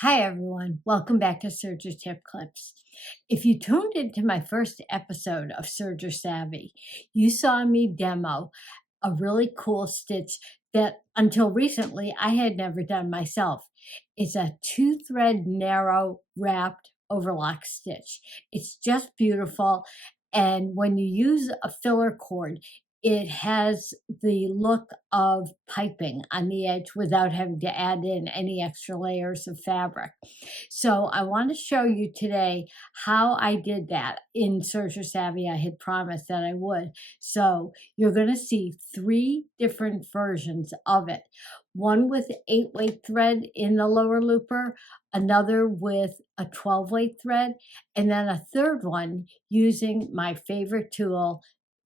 Hi, everyone. Welcome back to Serger Tip Clips. If you tuned into my first episode of Serger Savvy, you saw me demo a really cool stitch that until recently I had never done myself. It's a 2-thread narrow wrapped overlock stitch. It's just beautiful. And when you use a filler cord, it has the look of piping on the edge without having to add in any extra layers of fabric. So I want to show you today how I did that in Serger Savvy. I had promised that I would. So you're going to see 3 different versions of it. One with 8-weight thread in the lower looper, another with a 12-weight thread, and then a third one using my favorite tool,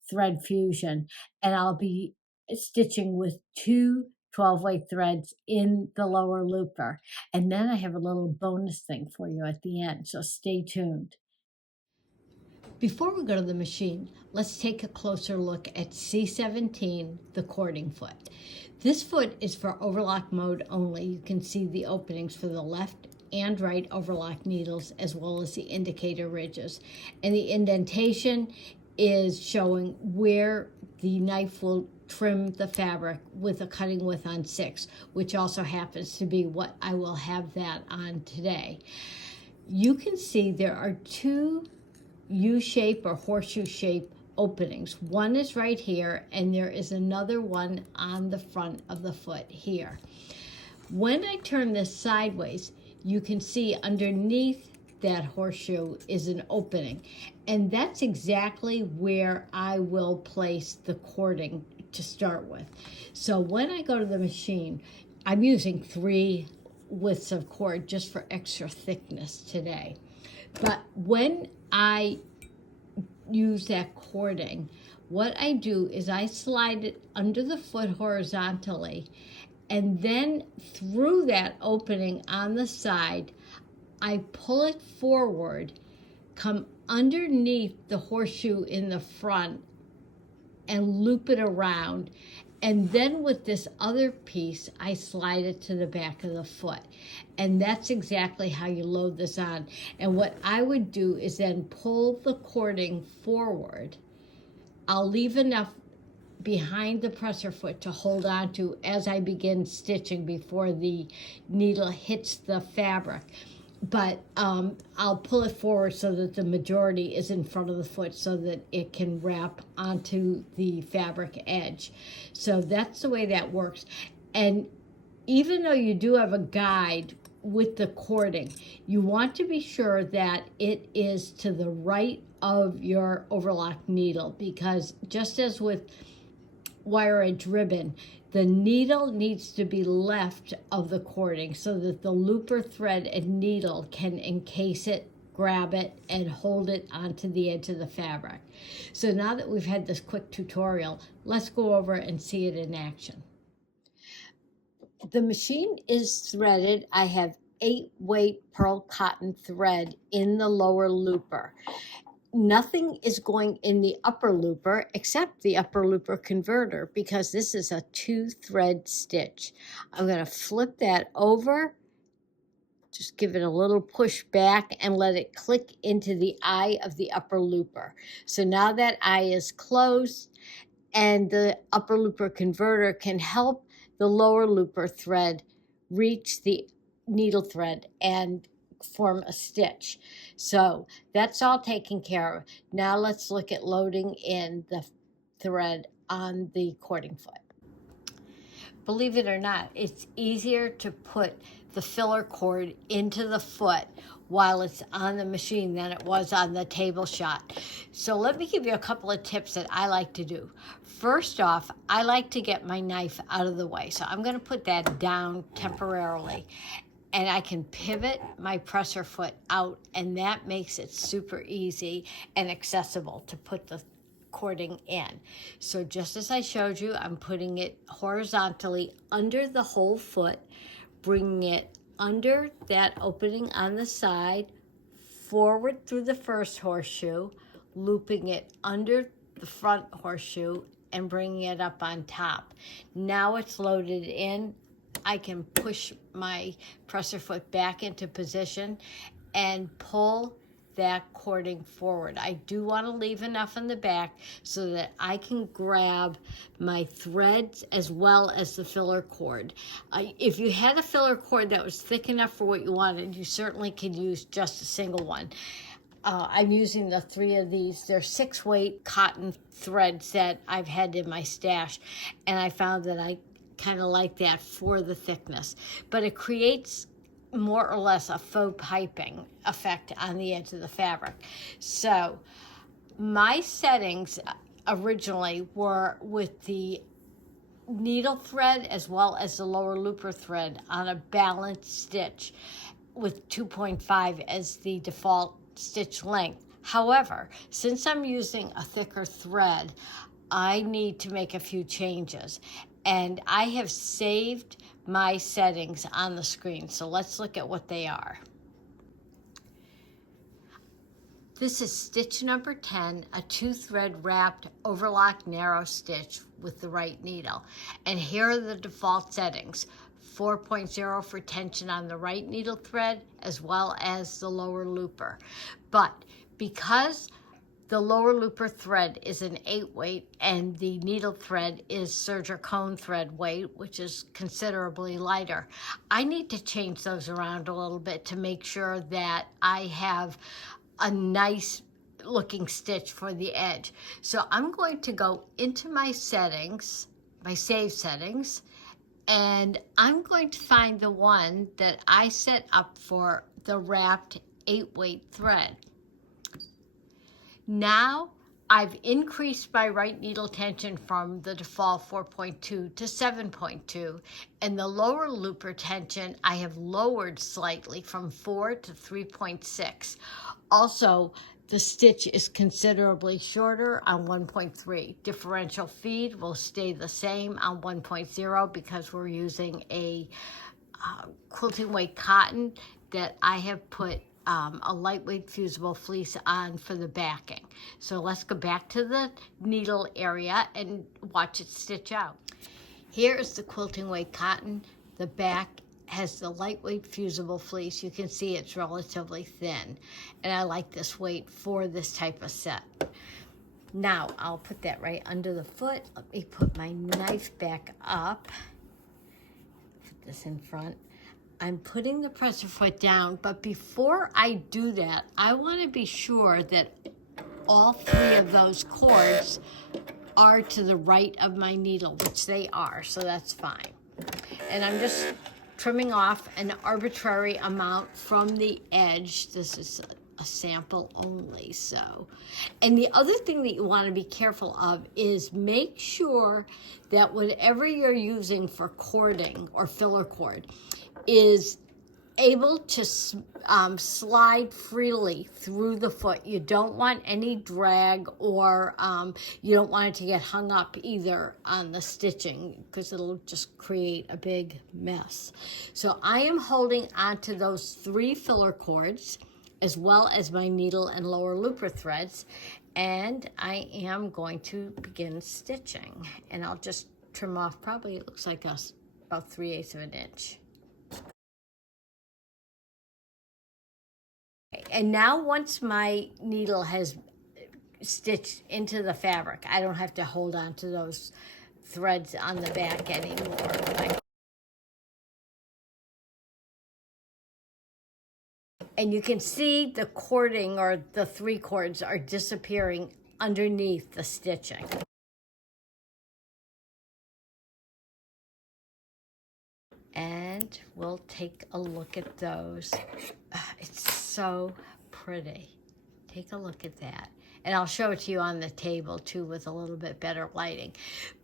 Thread Fusion. And I'll be stitching with 2 12-weight threads in the lower looper. And then I have a little bonus thing for you at the end, so stay tuned. Before we go to the machine, let's take a closer look at C17, the cording foot. This foot is for overlock mode only. You can see the openings for the left and right overlock needles as well as the indicator ridges. And the indentation is showing where the knife will trim the fabric with a cutting width on 6, which also happens to be what I will have that on today. You can see there are 2 U-shape or horseshoe shape openings. One is right here, and there is another one on the front of the foot here. When I turn this sideways, you can see underneath that horseshoe is an opening, and that's exactly where I will place the cording to start with. So when I go to the machine, I'm using 3 widths of cord just for extra thickness today. But when I use that cording, what I do is I slide it under the foot horizontally, and then through that opening on the side, I pull it forward, come underneath the horseshoe in the front, and loop it around. And then with this other piece, I slide it to the back of the foot. And that's exactly how you load this on. And what I would do is then pull the cording forward. I'll leave enough behind the presser foot to hold on to as I begin stitching before the needle hits the fabric. But I'll pull it forward so that the majority is in front of the foot so that it can wrap onto the fabric edge. So that's the way that works. And even though you do have a guide with the cording, you want to be sure that it is to the right of your overlock needle, because just as with wire edge ribbon, the needle needs to be left of the cording so that the looper thread and needle can encase it, grab it, and hold it onto the edge of the fabric. So now that we've had this quick tutorial, let's go over and see it in action. The machine is threaded. I have 8-weight pearl cotton thread in the lower looper. Nothing is going in the upper looper except the upper looper converter, because this is a 2-thread stitch. I'm going to flip that over, just give it a little push back and let it click into the eye of the upper looper. So now that eye is closed, and the upper looper converter can help the lower looper thread reach the needle thread and form a stitch. So that's all taken care of. Now let's look at loading in the thread on the cording foot. Believe it or not, it's easier to put the filler cord into the foot while it's on the machine than it was on the table shot. So let me give you a couple of tips that I like to do. First off, I like to get my knife out of the way. So I'm going to put that down temporarily, and I can pivot my presser foot out, and that makes it super easy and accessible to put the cording in. So just as I showed you, I'm putting it horizontally under the whole foot, bringing it under that opening on the side, forward through the first horseshoe, looping it under the front horseshoe, and bringing it up on top. Now it's loaded in. I can push my presser foot back into position and pull that cording forward. I do want to leave enough in the back so that I can grab my threads as well as the filler cord. If you had a filler cord that was thick enough for what you wanted, you certainly could use just a single one. I'm using the 3 of these. They're 6-weight cotton threads that I've had in my stash, and I found that I kind of like that for the thickness. But it creates more or less a faux piping effect on the edge of the fabric. So my settings originally were with the needle thread as well as the lower looper thread on a balanced stitch with 2.5 as the default stitch length. However, since I'm using a thicker thread, I need to make a few changes, and I have saved my settings on the screen. So let's look at what they are. This is stitch number 10, a 2-thread wrapped overlock narrow stitch with the right needle. And here are the default settings. 4.0 for tension on the right needle thread as well as the lower looper. But because the lower looper thread is an 8-weight and the needle thread is Serger cone thread weight, which is considerably lighter, I need to change those around a little bit to make sure that I have a nice looking stitch for the edge. So I'm going to go into my settings, my save settings, and I'm going to find the one that I set up for the wrapped 8-weight thread. Now I've increased my right needle tension from the default 4.2 to 7.2, and the lower looper tension I have lowered slightly from 4 to 3.6. Also, the stitch is considerably shorter on 1.3. Differential feed will stay the same on 1.0 because we're using a quilting weight cotton that I have put a lightweight fusible fleece on for the backing. So let's go back to the needle area and watch it stitch out. Here is the quilting weight cotton. The back has the lightweight fusible fleece. You can see it's relatively thin, and I like this weight for this type of set. Now I'll put that right under the foot. Let me put my knife back up. Put this in front. I'm putting the presser foot down, but before I do that, I want to be sure that all 3 of those cords are to the right of my needle, which they are, so that's fine. And I'm just trimming off an arbitrary amount from the edge. This is a sample only, so. And the other thing that you want to be careful of is make sure that whatever you're using for cording or filler cord is able to slide freely through the foot. You don't want any drag, or you don't want it to get hung up either on the stitching because it'll just create a big mess. So I am holding onto those 3 filler cords as well as my needle and lower looper threads, and I am going to begin stitching. And I'll just trim off, probably it looks like about 3/8 of an inch. And now once my needle has stitched into the fabric, I don't have to hold on to those threads on the back anymore. And you can see the cording, or the 3 cords, are disappearing underneath the stitching. And we'll take a look at those. It's so pretty. Take a look at that. And I'll show it to you on the table too with a little bit better lighting.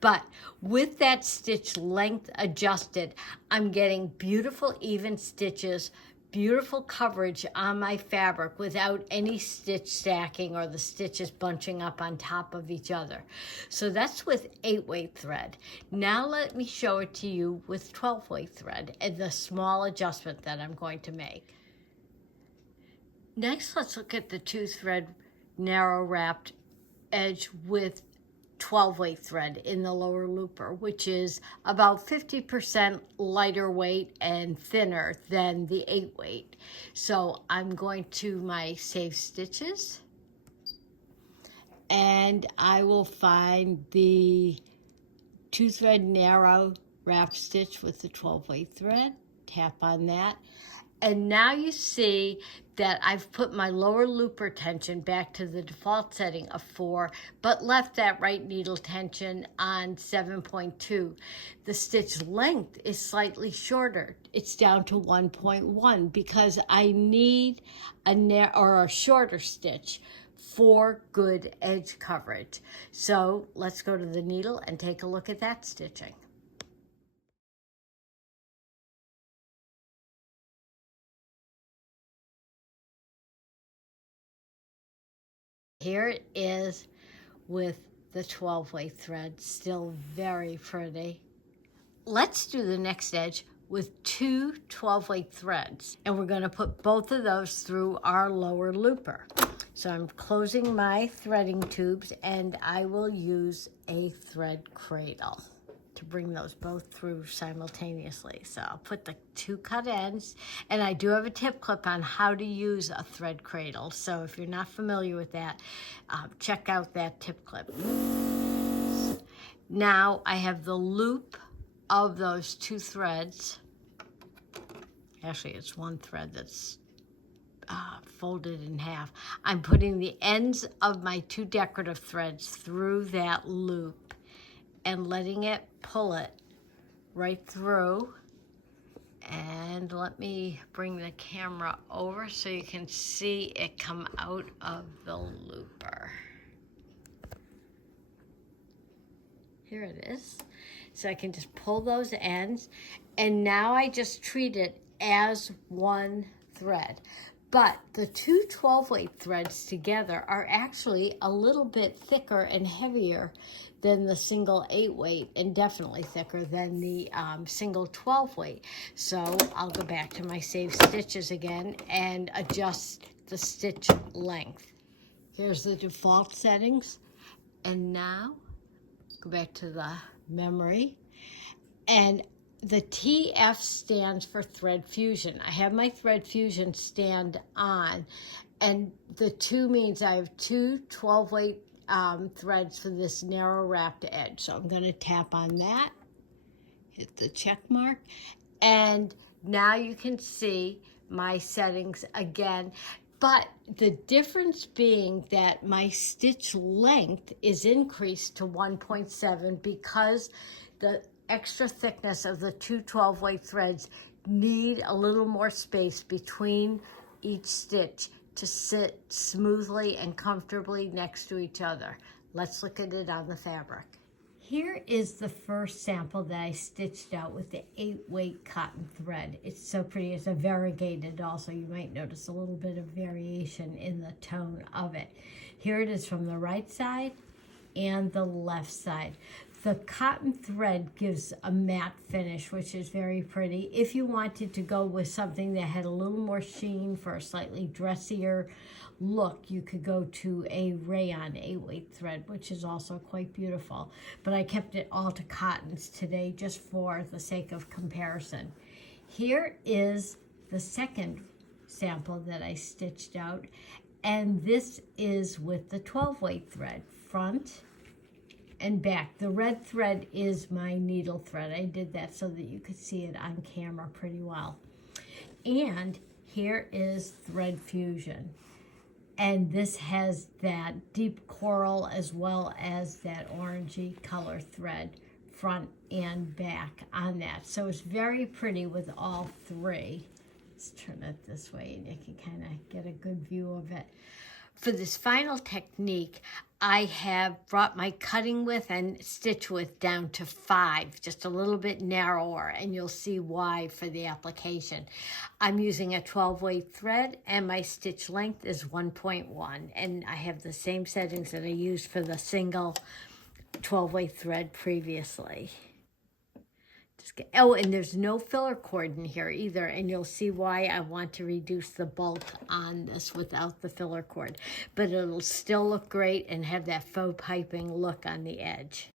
But with that stitch length adjusted, I'm getting beautiful even stitches, beautiful coverage on my fabric without any stitch stacking or the stitches bunching up on top of each other. So that's with 8-weight thread. Now let me show it to you with 12-weight thread and the small adjustment that I'm going to make. Next, let's look at the 2-thread narrow wrapped edge with 12-weight thread in the lower looper, which is about 50% lighter weight and thinner than the 8-weight. So I'm going to my Save Stitches, and I will find the 2-thread narrow wrap stitch with the 12-weight thread, tap on that, and now you see that I've put my lower looper tension back to the default setting of 4, but left that right needle tension on 7.2. The stitch length is slightly shorter. It's down to 1.1 because I need a shorter stitch for good edge coverage. So let's go to the needle and take a look at that stitching. Here it is with the 12-weight thread, still very pretty. Let's do the next edge with 2 12-weight threads, and we're going to put both of those through our lower looper. So I'm closing my threading tubes, and I will use a thread cradle to bring those both through simultaneously. So I'll put the 2 cut ends, and I do have a tip clip on how to use a thread cradle. So if you're not familiar with that, check out that tip clip. Now I have the loop of those 2 threads. Actually, it's 1 thread that's folded in half. I'm putting the ends of my 2 decorative threads through that loop and letting it pull it right through. And let me bring the camera over so you can see it come out of the looper. Here it is. So I can just pull those ends, and now I just treat it as 1 thread. But the 2 12-weight threads together are actually a little bit thicker and heavier than the single 8-weight, and definitely thicker than the single 12-weight. So I'll go back to my Save Stitches again and adjust the stitch length. Here's the default settings. And now go back to the memory. And the TF stands for Thread Fusion. I have my Thread Fusion stand on, and the 2 means I have 2 12-weight threads for this narrow wrapped edge. So I'm going to tap on that, hit the check mark, and now you can see my settings again. But the difference being that my stitch length is increased to 1.7 because the extra thickness of the 2 12-weight threads need a little more space between each stitch to sit smoothly and comfortably next to each other. Let's look at it on the fabric. Here is the first sample that I stitched out with the 8-weight cotton thread. It's so pretty. It's a variegated also. You might notice a little bit of variation in the tone of it. Here it is from the right side and the left side. The cotton thread gives a matte finish, which is very pretty. If you wanted to go with something that had a little more sheen for a slightly dressier look, you could go to a rayon 8-weight thread, which is also quite beautiful. But I kept it all to cottons today just for the sake of comparison. Here is the second sample that I stitched out, and this is with the 12-weight thread, front and back. The red thread is my needle thread. I did that so that you could see it on camera pretty well. And here is Thread Fusion. And this has that deep coral as well as that orangey color thread, front and back on that. So it's very pretty with all 3. Let's turn it this way and you can kind of get a good view of it. For this final technique, I have brought my cutting width and stitch width down to 5, just a little bit narrower, and you'll see why for the application. I'm using a 12-weight thread, and my stitch length is 1.1, and I have the same settings that I used for the single 12-weight thread previously. Oh, and there's no filler cord in here either, and you'll see why I want to reduce the bulk on this without the filler cord. But it'll still look great and have that faux piping look on the edge.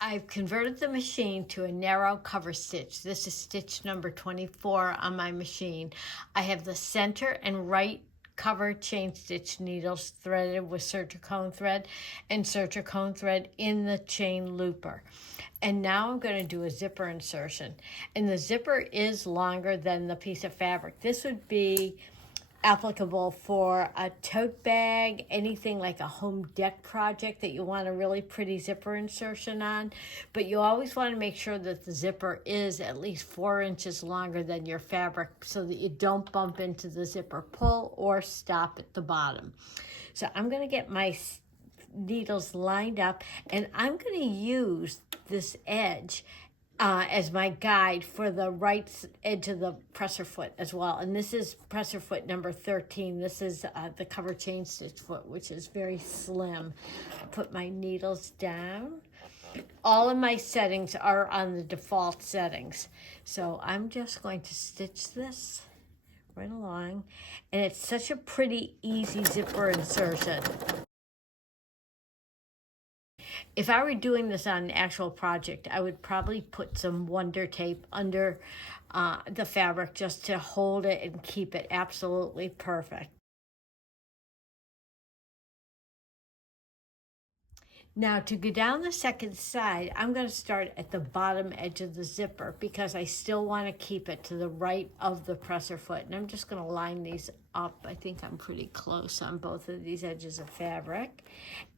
I've converted the machine to a narrow cover stitch. This is stitch number 24 on my machine. I have the center and right cover chain stitch needles threaded with serger cone thread and serger cone thread in the chain looper. And now I'm going to do a zipper insertion. And the zipper is longer than the piece of fabric. This would be applicable for a tote bag, anything like a home deck project that you want a really pretty zipper insertion on. But you always want to make sure that the zipper is at least 4 inches longer than your fabric so that you don't bump into the zipper pull or stop at the bottom. So I'm going to get my needles lined up, and I'm going to use this edge as my guide for the right edge of the presser foot as well. And this is presser foot number 13. This is the cover chain stitch foot, which is very slim. Put my needles down. All of my settings are on the default settings. So I'm just going to stitch this right along. And it's such a pretty easy zipper insertion. If I were doing this on an actual project, I would probably put some Wonder Tape under the fabric just to hold it and keep it absolutely perfect. Now to go down the second side, I'm going to start at the bottom edge of the zipper because I still want to keep it to the right of the presser foot. And I'm just going to line these up. I think I'm pretty close on both of these edges of fabric.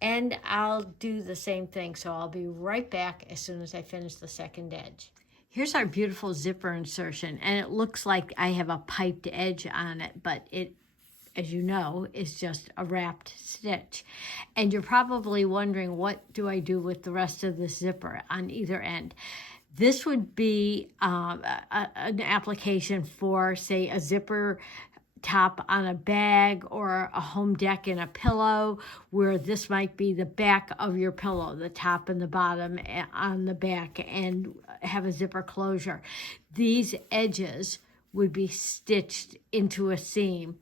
And I'll do the same thing. So I'll be right back as soon as I finish the second edge. Here's our beautiful zipper insertion. And it looks like I have a piped edge on it, but it, as you know, is just a wrapped stitch. And you're probably wondering, what do I do with the rest of the zipper on either end? This would be an application for, say, a zipper top on a bag or a home deck in a pillow, where this might be the back of your pillow, the top and the bottom on the back, and have a zipper closure. These edges would be stitched into a seam,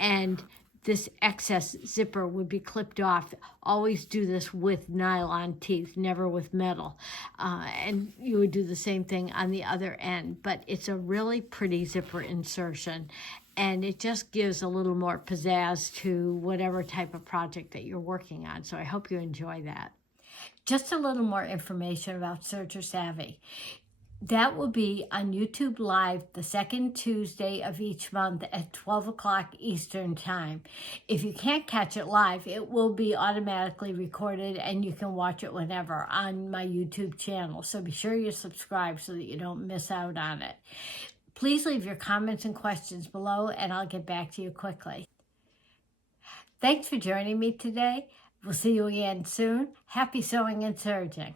and this excess zipper would be clipped off. Always do this with nylon teeth, never with metal. And you would do the same thing on the other end. But it's a really pretty zipper insertion, and it just gives a little more pizzazz to whatever type of project that you're working on. So I hope you enjoy that. Just a little more information about Serger Savvy. That will be on YouTube Live the second Tuesday of each month at 12 o'clock Eastern Time. If you can't catch it live, it will be automatically recorded and you can watch it whenever on my YouTube channel. So be sure you subscribe so that you don't miss out on it. Please leave your comments and questions below and I'll get back to you quickly. Thanks for joining me today. We'll see you again soon. Happy sewing and serging.